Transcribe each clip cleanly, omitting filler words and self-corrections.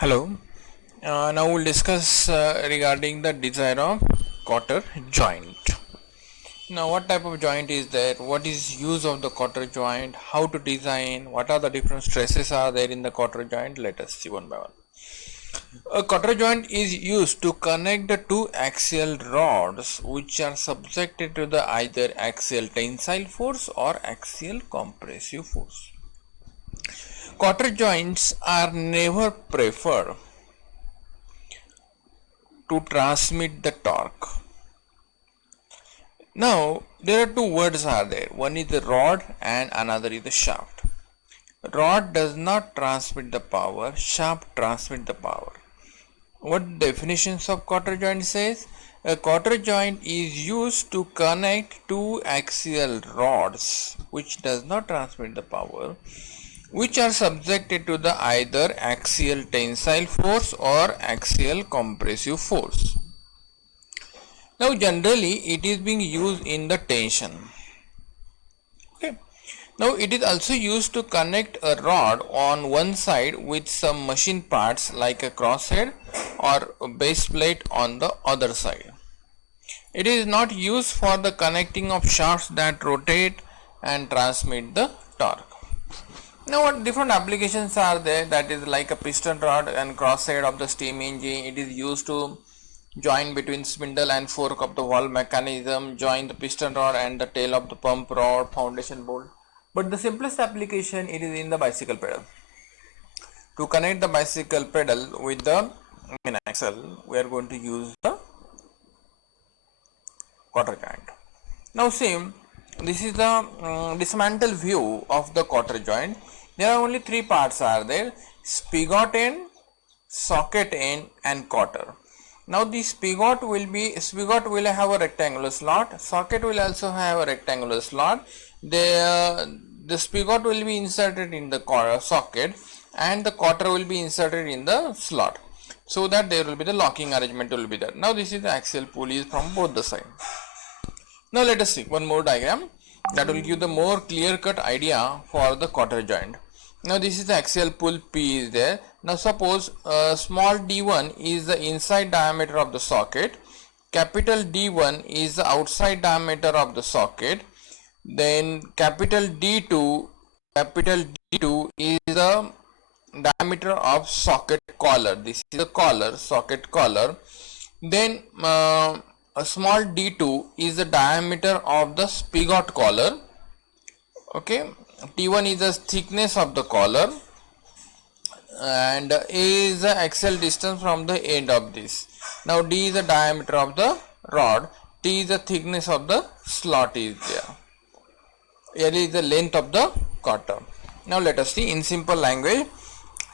Hello. Now we'll discuss regarding the design of cotter joint. Now, what type of joint is there? What is use of the cotter joint? How to design? What are the different stresses are there in the cotter joint? Let us see one by one. A cotter joint is used to connect the two axial rods which are subjected to the either axial tensile force or axial compressive force. Cotter joints are never preferred to transmit the torque. Now there are two words are there. One is the rod and another is the shaft. Rod does not transmit the power, shaft transmit the power. What definitions of cotter joint says? A cotter joint is used to connect two axial rods which does not transmit the power, which are subjected to the either axial tensile force or axial compressive force. Now generally it is being used in the tension. Okay. Now it is also used to connect a rod on one side with some machine parts like a crosshead or a base plate on the other side. It is not used for the connecting of shafts that rotate and transmit the torque. Now what different applications are there? That is like a piston rod and crosshead of the steam engine. It is used to join between spindle and fork of the valve mechanism, join the piston rod and the tail of the pump rod, foundation bolt. But the simplest application it is in the bicycle pedal. To connect the bicycle pedal with the main axle, we are going to use the cotter joint. Now see, this is the dismantle view of the cotter joint. There are only three parts are there: spigot end, socket end and cotter. Now the spigot will have a rectangular slot, socket will also have a rectangular slot. The spigot will be inserted in the socket and the cotter will be inserted in the slot, so that there will be the locking arrangement will be there. Now this is the axial pulleys from both the side. Now let us see one more diagram that will give the more clear cut idea for the cotter joint. Now this is the axial pull P is there. Now suppose small d1 is the inside diameter of the socket, capital D1 is the outside diameter of the socket, then capital D2 is the diameter of socket collar. This is the collar, socket collar. Then a small d2 is the diameter of the spigot collar. Okay, T1 is the thickness of the collar and A is the axial distance from the end of this. Now D is the diameter of the rod, T is the thickness of the slot is there, L is the length of the cotter. Now let us see in simple language.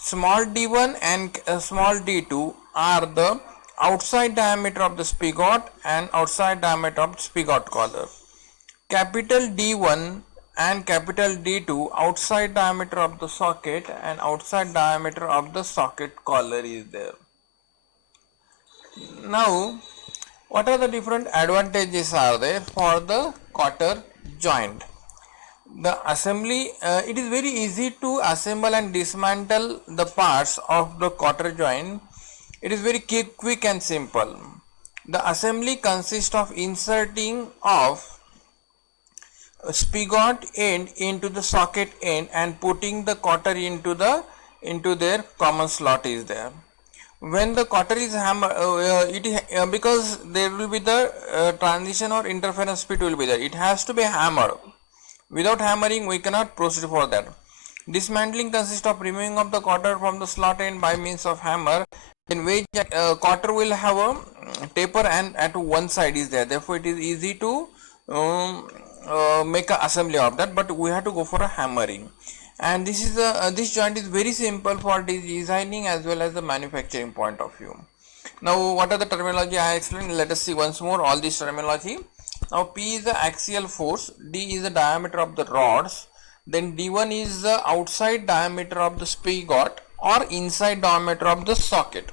Small d1 and small d2 are the outside diameter of the spigot and outside diameter of the spigot collar. Capital D1 and capital D2 outside diameter of the socket and outside diameter of the socket collar is there. Now what are the different advantages are there for the cotter joint? The assembly, it is very easy to assemble and dismantle the parts of the cotter joint. It is very quick and simple. The assembly consists of inserting of spigot end into the socket end and putting the cotter into their common slot is there. When the cotter is hammered, because there will be the transition or interference speed will be there, it has to be hammered. Without hammering we cannot proceed for that. Dismantling consists of removing of the cotter from the slot end by means of hammer, in which cotter will have a taper and at one side is there, therefore it is easy to make a assembly of that, but we have to go for a hammering. And this is this joint is very simple for designing as well as the manufacturing point of view. Now what are the terminology I explained? Let us see once more all this terminology. Now P is the axial force, D is the diameter of the rods, then D1 is the outside diameter of the spigot or inside diameter of the socket.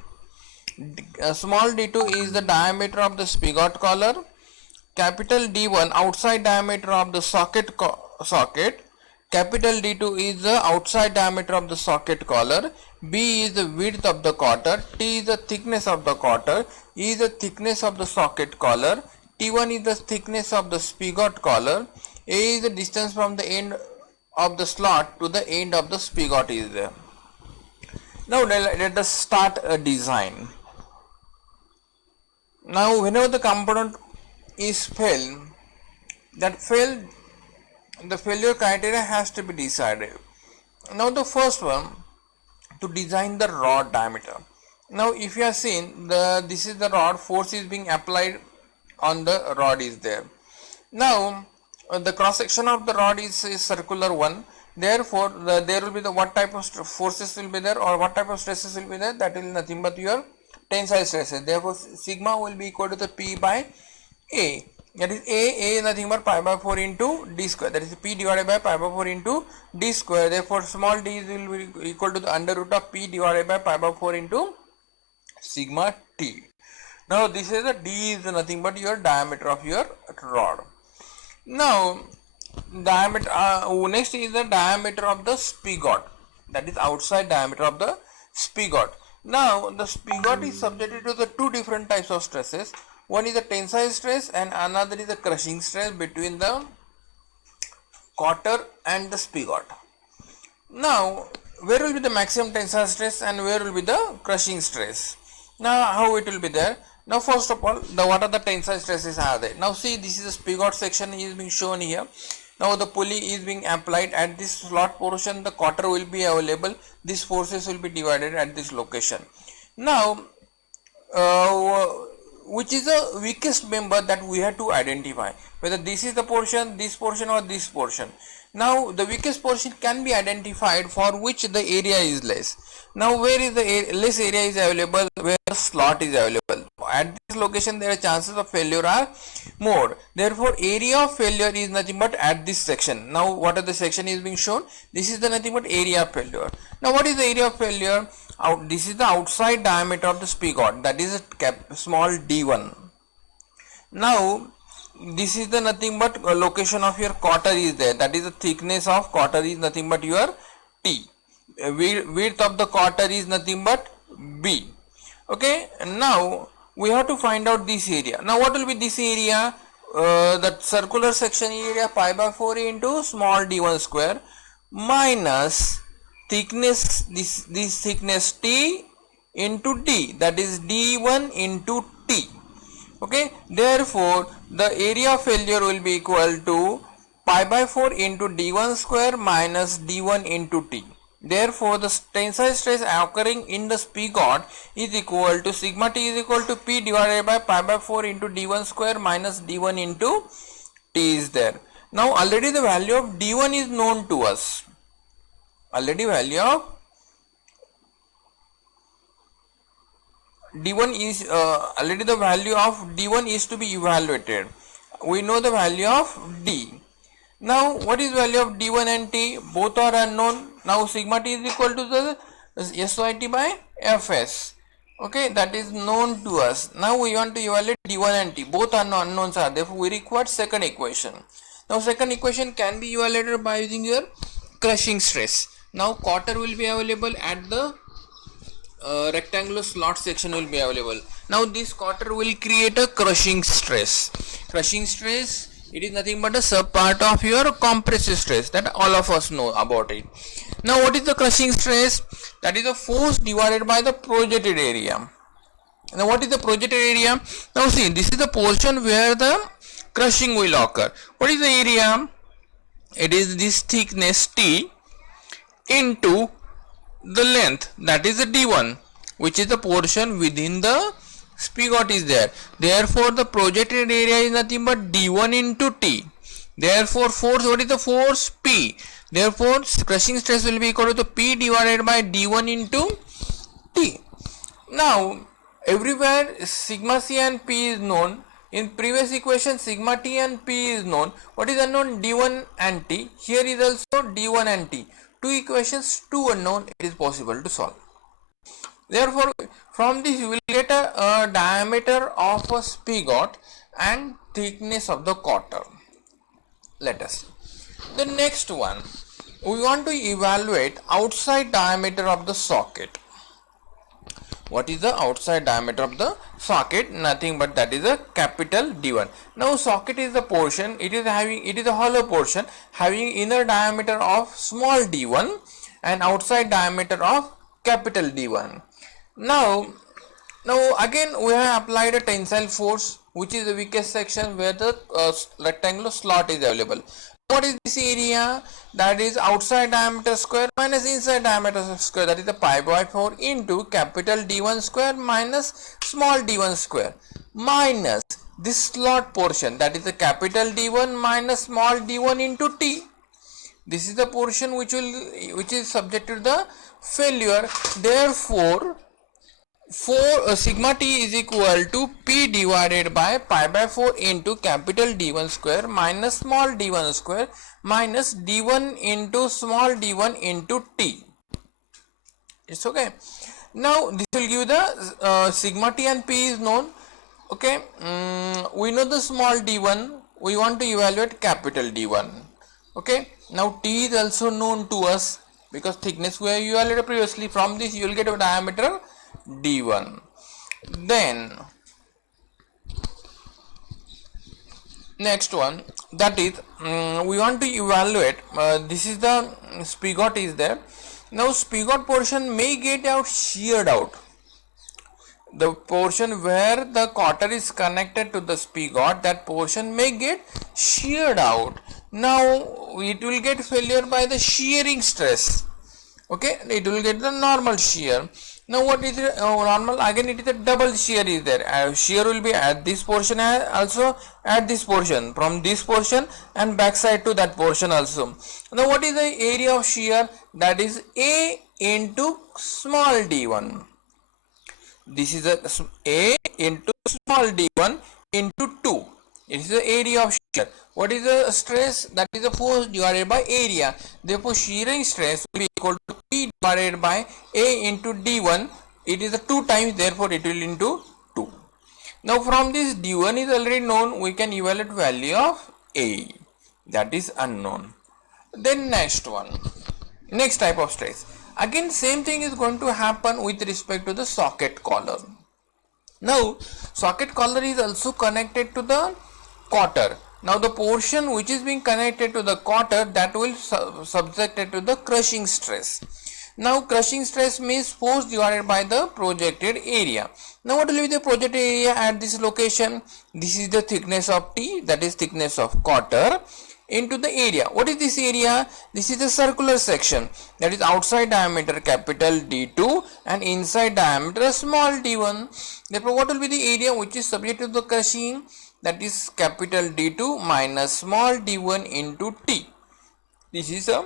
Small d2 is the diameter of the spigot collar, capital D1 outside diameter of the socket, capital D2 is the outside diameter of the socket collar, B is the width of the quarter, T is the thickness of the quarter, E is the thickness of the socket collar, T1 is the thickness of the spigot collar, A is the distance from the end of the slot to the end of the spigot is there. Now let us start a design. Now whenever the component is failed, the failure criteria has to be decided. Now the first one, to design the rod diameter. Now if you have seen, this is the rod, force is being applied on the rod is there. Now the cross section of the rod is circular one, therefore there will be the what type of forces will be there, or what type of stresses will be there, that will nothing but your tensile stresses. Therefore sigma will be equal to the P by A, that is A nothing but pi by 4 into d square, that is P divided by pi by 4 into d square. Therefore small d will be equal to the under root of P divided by pi by 4 into sigma T. Now this is the D is nothing but your diameter of your rod. Now diameter, next is the diameter of the spigot, that is outside diameter of the spigot. Now the spigot is subjected to the two different types of stresses. One is the tensile stress and another is the crushing stress between the quarter and the spigot. Now where will be the maximum tensile stress and where will be the crushing stress? Now how it will be there? Now first of all, what are the tensile stresses are there? Now see, this is the spigot section is being shown here. Now the pulley is being applied at this slot portion, the quarter will be available, these forces will be divided at this location. Now which is the weakest member that we have to identify, whether this is the portion, this portion or this portion. Now the weakest portion can be identified for which the area is less. Now where is the less area is available, where the slot is available. At this location there are chances of failure are more. Therefore area of failure is nothing but at this section. Now what are the section is being shown? This is the nothing but area of failure. Now what is the area of failure? This is the outside diameter of the spigot, that is a small d1. Now this is the nothing but location of your quarter is there, that is the thickness of quarter is nothing but your T. Width of the quarter is nothing but B. Okay, now we have to find out this area. Now what will be this area? That circular section area pi by 4 into small d1 square minus thickness, this thickness T into D, that is d1 into T. Okay, therefore the area of failure will be equal to pi by 4 into d1 square minus d1 into T. Therefore the tensile stress occurring in the spigot is equal to sigma T is equal to P divided by pi by 4 into d1 square minus d1 into T is there. Now already the value of d1 is known to us. Already value of d1 is already the value of d1 is to be evaluated. We know the value of d. Now what is value of d1 and t? Both are unknown. Now sigma t is equal to the SYT by Fs. Okay, that is known to us. Now we want to evaluate d1 and t. Both unknowns are, therefore we require second equation. Now second equation can be evaluated by using your crushing stress. Now quarter will be available at the rectangular slot section will be available. Now this quarter will create a crushing stress. Crushing stress, it is nothing but a sub part of your compressive stress that all of us know about it. Now what is the crushing stress? That is the force divided by the projected area. Now what is the projected area? Now see, this is the portion where the crushing will occur. What is the area? It is this thickness T into the length, that is the d1, which is the portion within the spigot is there. Therefore the projected area is nothing but d1 into T. Therefore force, what is the force? P. Therefore crushing stress will be equal to P divided by d1 into T. Now everywhere sigma C and P is known. In previous equation sigma T and P is known. What is unknown? d1 and T. Here is also d1 and T. Two equations, two unknown, it is possible to solve. Therefore from this you will get a diameter of a spigot and thickness of the quarter. Let us see the next one. we want to evaluate outside diameter of the socket. What is the outside diameter of the socket? Nothing but that is a capital D1. Now socket is the portion, it is a hollow portion having inner diameter of small d1 and outside diameter of capital D1. Now again we have applied a tensile force, which is the weakest section where the rectangular slot is available. What is this area? That is outside diameter square minus inside diameter square, that is the pi by 4 into capital D1 square minus small d1 square, minus this slot portion, that is the capital D1 minus small d1 into t. This is the portion which is subject to the failure. Therefore sigma t is equal to p divided by pi by 4 into capital D1 square minus small d1 square minus d1 into small d1 into t. It's okay. Now this will give the sigma t and p is known. Okay, we know the small d1, we want to evaluate capital D1. Okay, now t is also known to us because thickness we have evaluated previously. From this you will get a diameter D1. Then next one, that is we want to evaluate this is the spigot is there. Now spigot portion may get out sheared out. The portion where the cotter is connected to the spigot, that portion may get sheared out. Now it will get failure by the shearing stress. Okay, it will get the normal shear. Now what is the normal? Again it is a double shear is there. Shear will be at this portion and also at this portion, from this portion and backside to that portion also. Now what is the area of shear? That is A into small d1. This is A into small d1 into 2. It is the area of shear. What is the stress? That is the force divided by area. Therefore shearing stress will be equal to P divided by A into d1. It is the 2 times, therefore it will into 2. Now from this d1 is already known, we can evaluate value of A, that is unknown. Then next type of stress. Again same thing is going to happen with respect to the socket collar. Now socket collar is also connected to the cotter. Now the portion which is being connected to the cotter, that will subjected to the crushing stress. Now crushing stress means force divided by the projected area. Now what will be the projected area at this location? This is the thickness of T, that is thickness of cotter, into the area. What is this area? This is the circular section, that is outside diameter capital D2 and inside diameter small d1. Therefore what will be the area which is subject to the crushing? That is capital D2 minus small d1 into T. This is the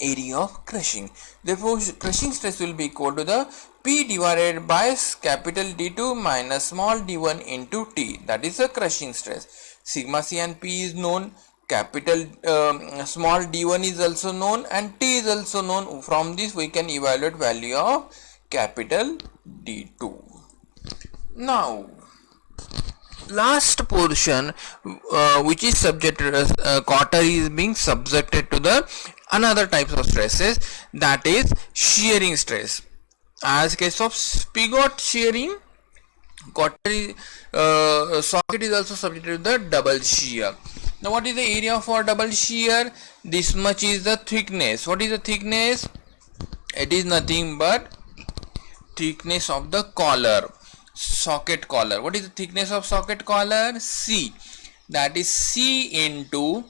area of crushing. Therefore crushing stress will be equal to the P divided by capital D2 minus small d1 into T. That is the crushing stress. Sigma C and P is known. Capital small d1 is also known and T is also known. From this we can evaluate value of capital D2. Now last portion which is subjected as cotter is being subjected to the another types of stresses, that is shearing stress. As case of spigot shearing, cotter socket is also subjected to the double shear. Now what is the area for double shear? This much is the thickness. What is the thickness? It is nothing but thickness of the collar, socket collar. What is the thickness of socket collar? C. That is C into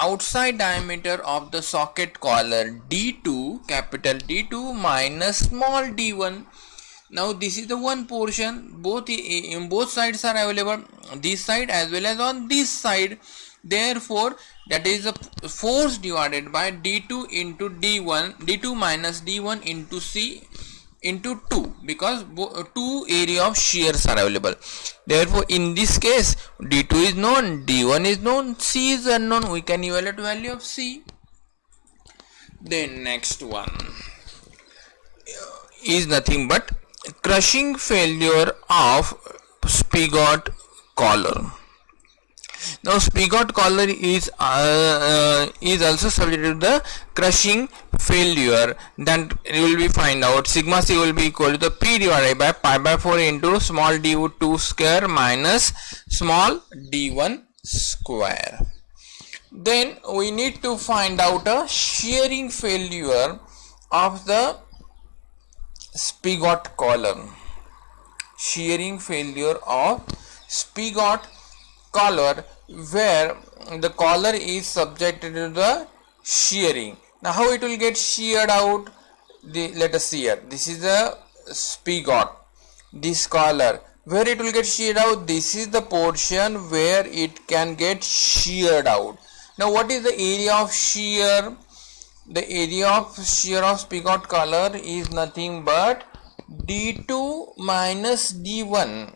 outside diameter of the socket collar D2, capital D2 minus small d1. Now this is the one portion, both sides are available, this side as well as on this side. Therefore that is the force divided by D2 into D1, D2 minus D1 into C into 2, because two area of shears are available. Therefore in this case D2 is known, D1 is known, C is unknown. We can evaluate value of C. Then next one is nothing but crushing failure of spigot collar. Now spigot collar is also subject to the crushing failure. Then you will be find out sigma c will be equal to the p divided by pi by 4 into small d2 square minus small d1 square. Then we need to find out a shearing failure of the spigot collar. Shearing failure of spigot collar, where the collar is subjected to the shearing. Now how it will get sheared out? Let us see here. This is the spigot, this collar, where it will get sheared out. This is the portion where it can get sheared out. Now what is the area of shear? The area of shear of spigot collar is nothing but d2 minus d1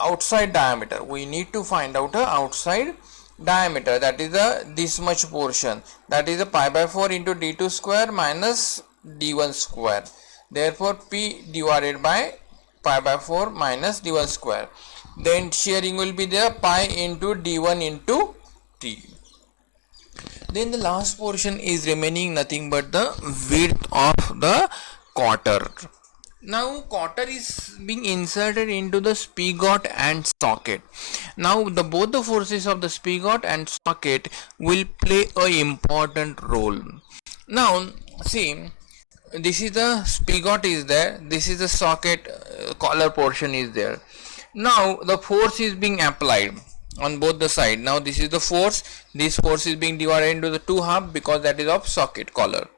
outside diameter. We need to find out a outside diameter, that is this much portion, that is a pi by 4 into d2 square minus d1 square. Therefore p divided by pi by 4 minus d1 square. Then shearing will be there, pi into d1 into t. Then the last portion is remaining nothing but the width of the quarter. Now quarter is being inserted into the spigot and socket. Now both the forces of the spigot and socket will play a important role. Now see, this is the spigot is there, this is the socket collar portion is there. Now the force is being applied on both the side. Now this is the force, this force is being divided into the two half because that is of socket collar.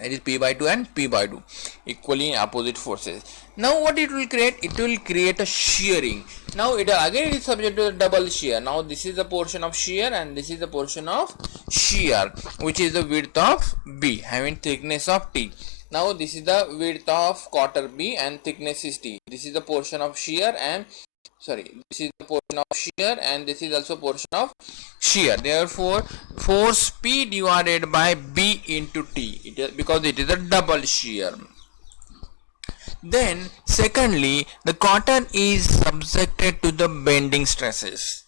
It is p by 2 and p by 2, equally opposite forces. Now what it will create? It will create a shearing. Now it again is subject to the double shear. Now this is the portion of shear and this is the portion of shear, which is the width of b having thickness of t. Now this is the width of quarter b and thickness is t. This is the portion of shear and this is the portion of shear and this is also portion of shear. Therefore force P divided by B into T, because it is a double shear. Then secondly, the cotton is subjected to the bending stresses.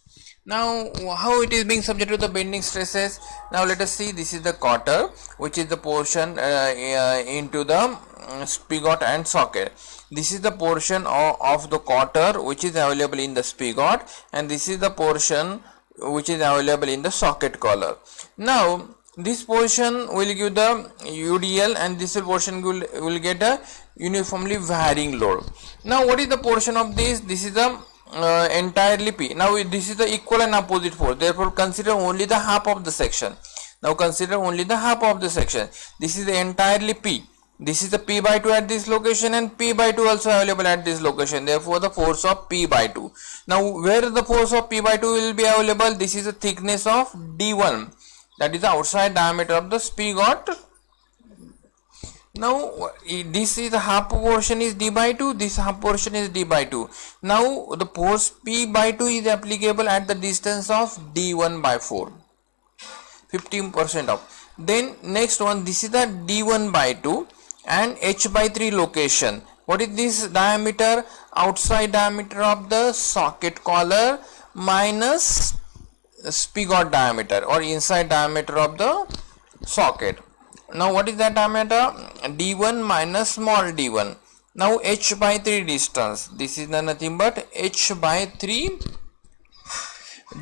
Now how it is being subject to the bending stresses? Now let us see. This is the cotter, which is the portion into the spigot and socket. This is the portion of the cotter which is available in the spigot, and this is the portion which is available in the socket collar. Now this portion will give the UDL and this portion will get a uniformly varying load. Now what is the portion of this? This is the entirely P. Now this is the equal and opposite force, therefore consider only the half of the section. Now consider only the half of the section. This is the entirely P. This is the P by 2 at this location and P by 2 also available at this location. Therefore the force of P by 2. Now where the force of P by 2 will be available? This is the thickness of D1, that is the outside diameter of the spigot. Now this is the half portion is D by 2, this half portion is D by 2. Now the force P by 2 is applicable at the distance of D1 by 4, 15% of. Then next one, this is the D1 by 2 and H by 3 location. What is this diameter? Outside diameter of the socket collar minus spigot diameter, or inside diameter of the socket. Now what is that diameter? D1 minus small d1. Now H by 3 distance. This is nothing but H by 3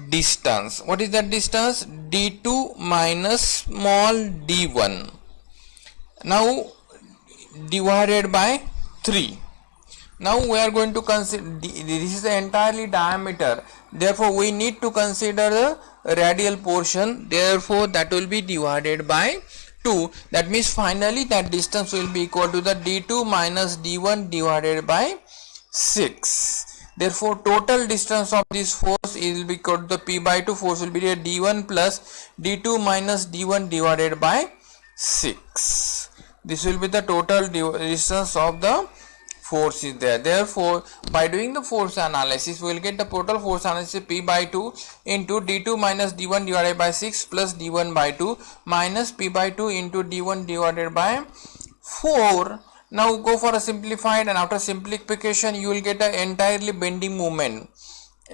distance. What is that distance? D2 minus small d1. Now divided by 3. Now we are going to consider this is the entirely diameter. Therefore we need to consider the radial portion. Therefore that will be divided by 2. That means finally that distance will be equal to the d2 minus d1 divided by 6. Therefore total distance of this force will be equal to the P by 2 force will be d1 plus d2 minus d1 divided by 6. This will be the total distance of the force is there. Therefore by doing the force analysis we will get the total force analysis P by 2 into d2 minus d1 divided by 6 plus d1 by 2 minus P by 2 into d1 divided by 4. Now go for a simplified, and after simplification you will get an entirely bending moment.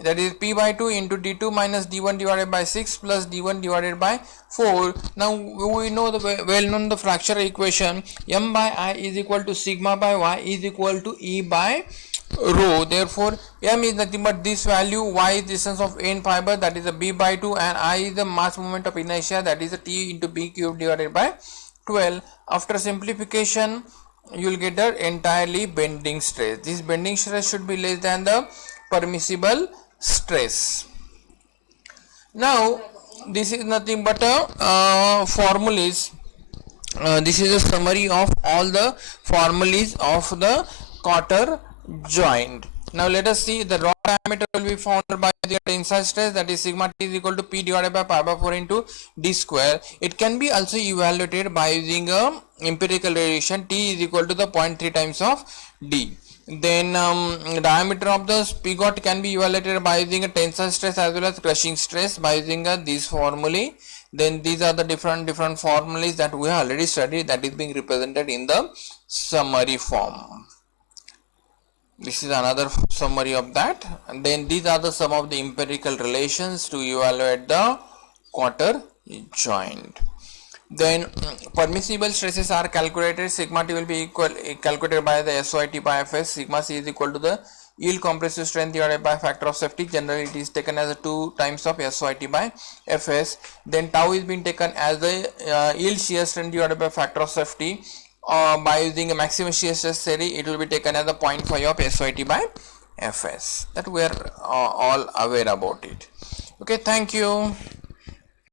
that is P by 2 into D2 minus D1 divided by 6 plus D1 divided by 4. Now we know the well known the fracture equation, M by I is equal to sigma by Y is equal to E by rho. Therefore M is nothing but this value, Y is distance of end fiber, that is a B by 2, and I is the mass moment of inertia, that is a T into B cube divided by 12. After simplification you will get the entirely bending stress. This bending stress should be less than the permissible stress. Now this is nothing but a formulas. This is a summary of all the formulas of the quarter joint. Now let us see, the rod diameter will be found by the tensile stress, that is sigma T is equal to P divided by pi by 4 into D square. It can be also evaluated by using a empirical relation, T is equal to the 0.3 times of D. Then diameter of the spigot can be evaluated by using a tensile stress as well as crushing stress by using these formulae. Then these are the different formulas that we have already studied, that is being represented in the summary form. This is another summary of that. And then these are the some of the empirical relations to evaluate the quarter joint. Then permissible stresses are calculated. Sigma T will be calculated by the SYT by Fs. Sigma C is equal to the yield compressive strength divided by factor of safety. Generally it is taken as a 2 times of SYT by Fs. Then tau is being taken as the yield shear strength divided by factor of safety. By using a maximum shear stress theory, it will be taken as a 0.5 of SYT by Fs. That we are all aware about it. Okay, thank you.